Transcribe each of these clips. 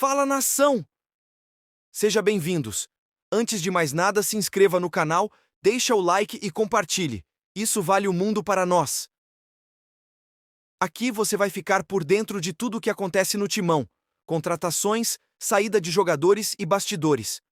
Fala, nação! Seja bem-vindos. Antes de mais nada, se inscreva no canal, deixa o like e compartilhe. Isso vale o mundo para nós. Aqui você vai ficar por dentro de tudo o que acontece no Timão: contratações, saída de jogadores e bastidores.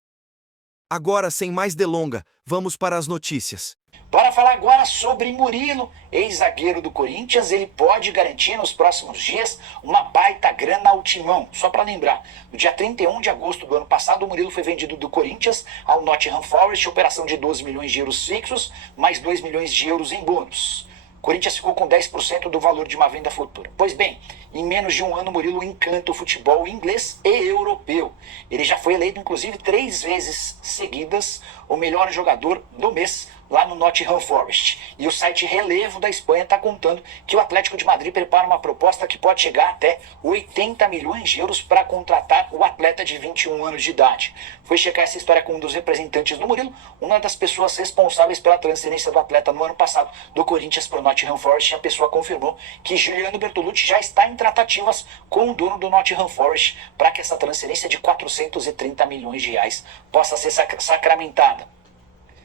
Agora, sem mais delonga, vamos para as notícias. Bora falar agora sobre Murilo, ex-zagueiro do Corinthians. Ele pode garantir nos próximos dias uma baita grana ao Timão. Só para lembrar, no dia 31 de agosto do ano passado, o Murilo foi vendido do Corinthians ao Nottingham Forest, operação de 12 milhões de euros fixos, mais 2 milhões de euros em bônus. O Corinthians ficou com 10% do valor de uma venda futura. Pois bem, em menos de um ano, Murilo encanta o futebol inglês e europeu. Ele já foi eleito, inclusive, 3 vezes seguidas o melhor jogador do mês lá no Nottingham Forest. E o site Relevo da Espanha está contando que o Atlético de Madrid prepara uma proposta que pode chegar até 80 milhões de euros para contratar o atleta de 21 anos de idade. Foi checar essa história com um dos representantes do Murilo, uma das pessoas responsáveis pela transferência do atleta no ano passado do Corinthians para o Nottingham Forest. E a pessoa confirmou que Juliano Bertolucci já está em tratativas com o dono do Nottingham Forest para que essa transferência de 430 milhões de reais possa ser sacramentada.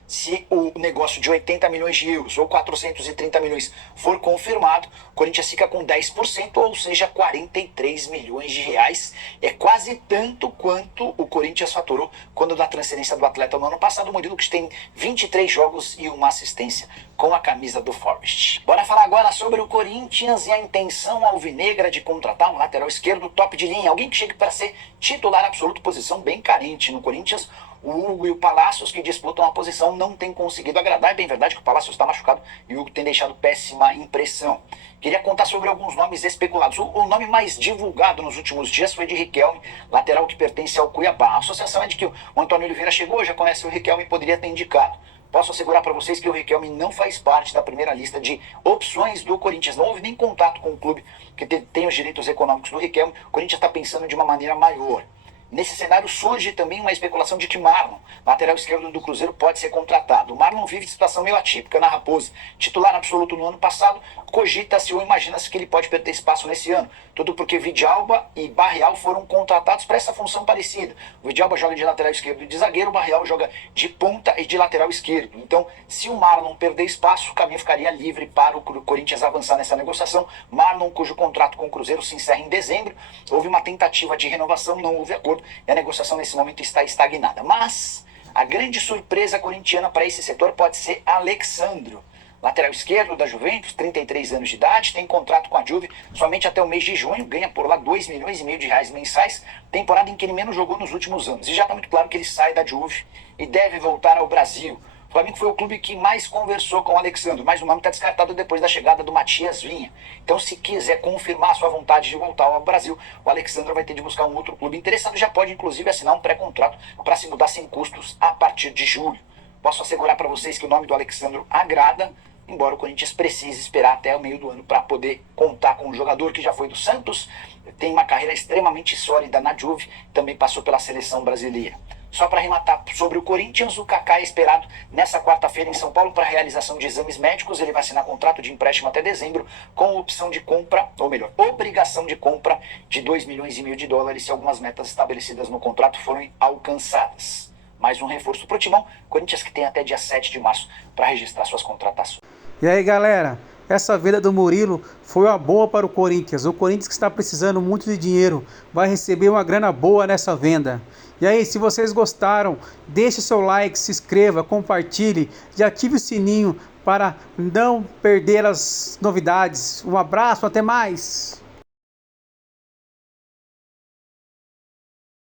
Se o negócio de 80 milhões de euros ou 430 milhões for confirmado, o Corinthians fica com 10%, ou seja, 43 milhões de reais. É quase tanto quanto o Corinthians faturou quando da transferência do atleta no ano passado. O Murilo, que tem 23 jogos e uma assistência com a camisa do Forest. Bora falar agora sobre o Corinthians e a intenção alvinegra de contratar um lateral esquerdo top de linha, alguém que chegue para ser titular absoluto, posição bem carente no Corinthians. O Hugo e o Palacios, que disputam a posição, não têm conseguido agradar. É bem verdade que o Palacios está machucado e o Hugo tem deixado péssima impressão. Queria contar sobre alguns nomes especulados. O nome mais divulgado nos últimos dias foi de Riquelme, lateral que pertence ao Cuiabá. A associação é de que o Antônio Oliveira chegou, já conhece o Riquelme e poderia ter indicado. Posso assegurar para vocês que o Riquelme não faz parte da primeira lista de opções do Corinthians. Não houve nem contato com o clube que tem os direitos econômicos do Riquelme. O Corinthians está pensando de uma maneira maior. Nesse cenário surge também uma especulação de que Marlon, lateral esquerdo do Cruzeiro, pode ser contratado. O Marlon vive situação meio atípica na Raposa. Titular absoluto no ano passado, cogita-se ou imagina-se que ele pode perder espaço nesse ano. Tudo porque Vidalba e Barreal foram contratados para essa função parecida. O Vidalba joga de lateral esquerdo e de zagueiro, o Barreal joga de ponta e de lateral esquerdo. Então, se o Marlon perder espaço, o caminho ficaria livre para o Corinthians avançar nessa negociação. Marlon, cujo contrato com o Cruzeiro se encerra em dezembro, houve uma tentativa de renovação, não houve acordo. E a negociação nesse momento está estagnada. Mas a grande surpresa corintiana para esse setor pode ser Alexandro, lateral esquerdo da Juventus, 33 anos de idade, tem contrato com a Juve somente até o mês de junho, ganha por lá 2,5 milhões de reais mensais, temporada em que ele menos jogou nos últimos anos. E já está muito claro que ele sai da Juve e deve voltar ao Brasil. O Flamengo foi o clube que mais conversou com o Alexandre, mas o nome está descartado depois da chegada do Matias Vinha. Então, se quiser confirmar a sua vontade de voltar ao Brasil, o Alexandre vai ter de buscar um outro clube interessado. Já pode, inclusive, assinar um pré-contrato para se mudar sem custos a partir de julho. Posso assegurar para vocês que o nome do Alexandre agrada, embora o Corinthians precise esperar até o meio do ano para poder contar com um jogador que já foi do Santos, tem uma carreira extremamente sólida na Juve, também passou pela seleção brasileira. Só para arrematar sobre o Corinthians, o Kaká é esperado nessa quarta-feira em São Paulo para a realização de exames médicos. Ele vai assinar contrato de empréstimo até dezembro com opção de compra, ou melhor, obrigação de compra de 2,5 milhões de dólares se algumas metas estabelecidas no contrato forem alcançadas. Mais um reforço para o Timão, Corinthians que tem até dia 7 de março para registrar suas contratações. E aí, galera, essa venda do Murilo foi uma boa para o Corinthians. O Corinthians, que está precisando muito de dinheiro, vai receber uma grana boa nessa venda. E aí, se vocês gostaram, deixe seu like, se inscreva, compartilhe e ative o sininho para não perder as novidades. Um abraço, até mais!